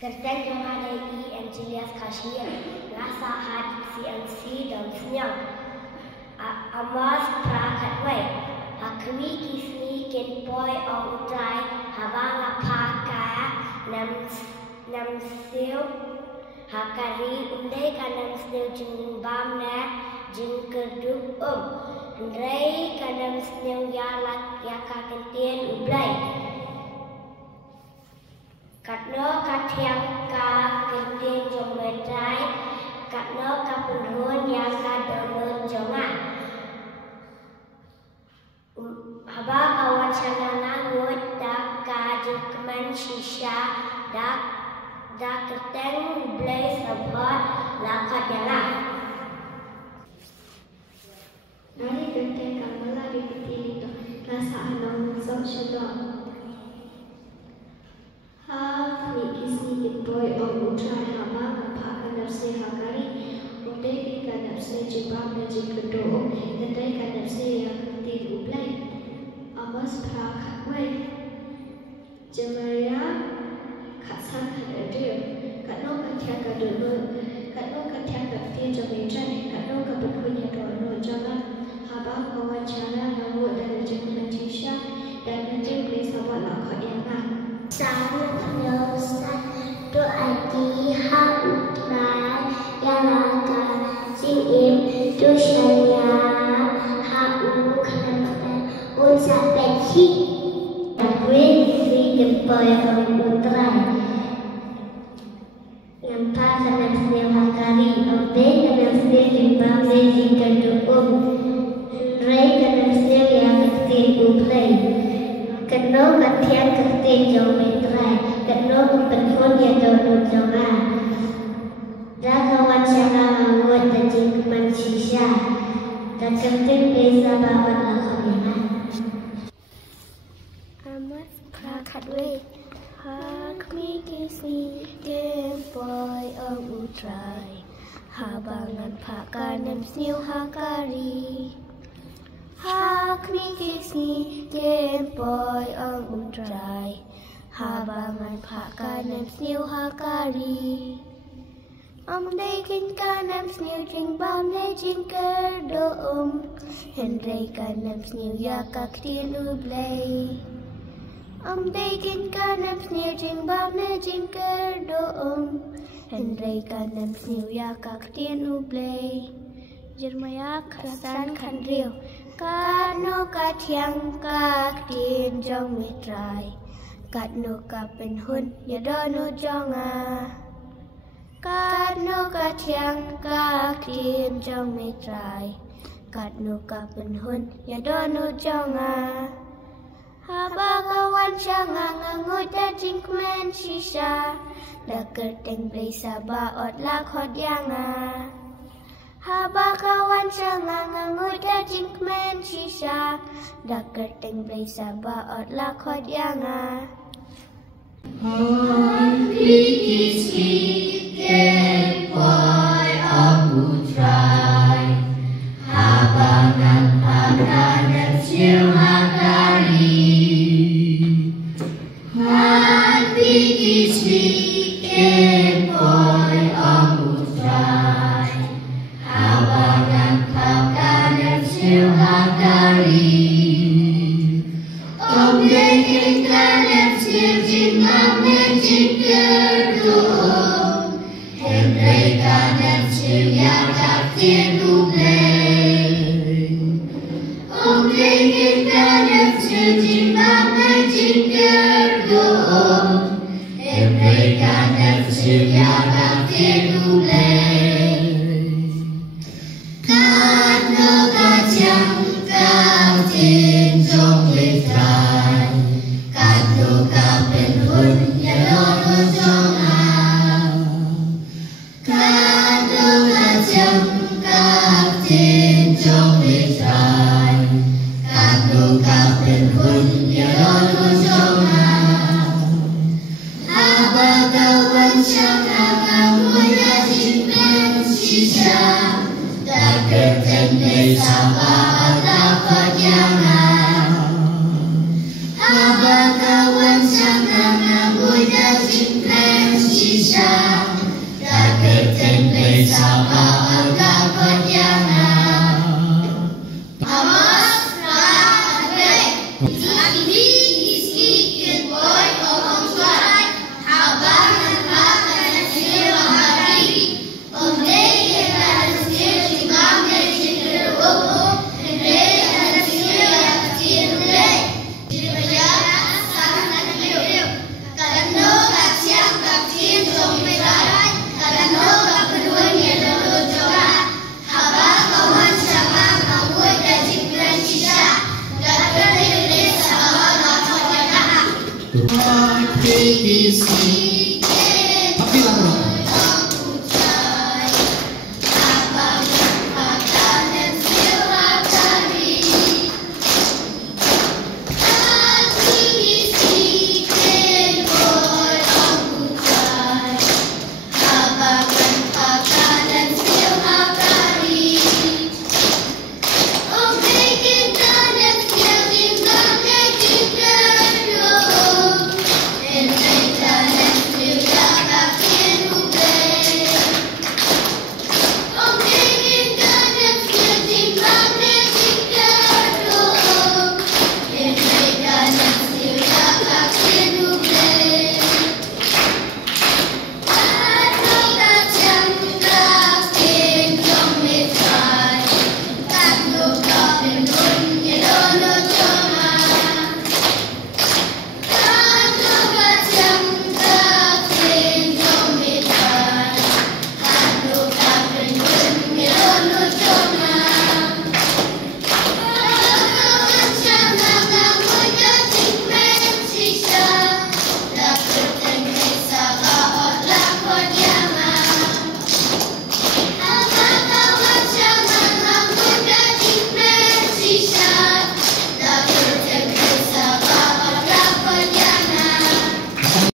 Kertas yang ada di Angelia Kashmir, rasa hati CNC dan senyum. Amas prakatway, hakmi kismi kenpoy au utrai, habang apaka nam siu, hakari undai kanam siu jeng bamna jeng keduk Hendrai kanam siu yalak yakakentien ublai. Katno katiang ka kentin jong bedai, katno kapunhun yang kadonun jongan. Haba kawan sanana ngut dak ka jengkeman shisha dak keteng blai sabot lakat yang Dari keteng kamala ripiti itu rasa anong sok syadon. Boy or utrai haba apaka nafse hakari udai ka nafse jibam na jikado hendai ka nafse yang ublai amas prakatwai jemaya khasan khadadir katno kathya kadulu katno kathya kakti jamejai katno kabuthunya dono jangan haba kawan cara namu dan jikman tisha dan menjadi sahabat lakot yang doa hak utrai yang akan singim dosanya hak ukan unsa peci brin singim boy utrai yang pasal nasnya hakari obden nasnya jimbang jika dukum rai nasnya yang kecil uplay keno katian kecil jauh metrai keno penhun ya donut jonga dah kawan cara ngut dan jengkeman shisha dan kenting desa bawa lakonnya amas prakatwe hakmi kisni gemboy utrai habangan pakanan siu hakari hakmi kisni gemboy utrai habangan pakanan siu hakari Amdai kin kanam sniu jing bam le jing kerdoom Hendrai kanam sniu yakak tilu blay Amdai kin kanam sniu jing bam le jing kerdoom Hendrai kanam sniu yakak tilu blay Jermaya krasan khandriu Kano katyang kak tin jong mitrai Katno kapen hun yadono jonga Katno katyang kakim jong mitrai Katno kapen hun yadono jonga Haba kawan syanga ngangut dajing kmen shisha Daker teng blai sabaot lakhot yanga Haba kawan syanga ngangut dajing kmen shisha Daker teng blai sabaot lakhot yanga Boy utrai habangan pakanan siu hakari hati kismi boy utrai habangan pakanan siu hakari Omdeng kanan siu jimam jikerdum Hendrai kanan siu yakak tilublay Omdeng kanan siu jimam jikerdum Hendrai kanan siu yakak tilublay Katno katyang katin jong litrai Katno kapen hun yadono jonga Katno katyang katin jong litrai Katno kapen hun yadono jonga Aba kawan syanga ngamuya jingmen shisha Daker tendai sama lakot yanga Aba kawan syanga ngamuya jingmen shisha Sapa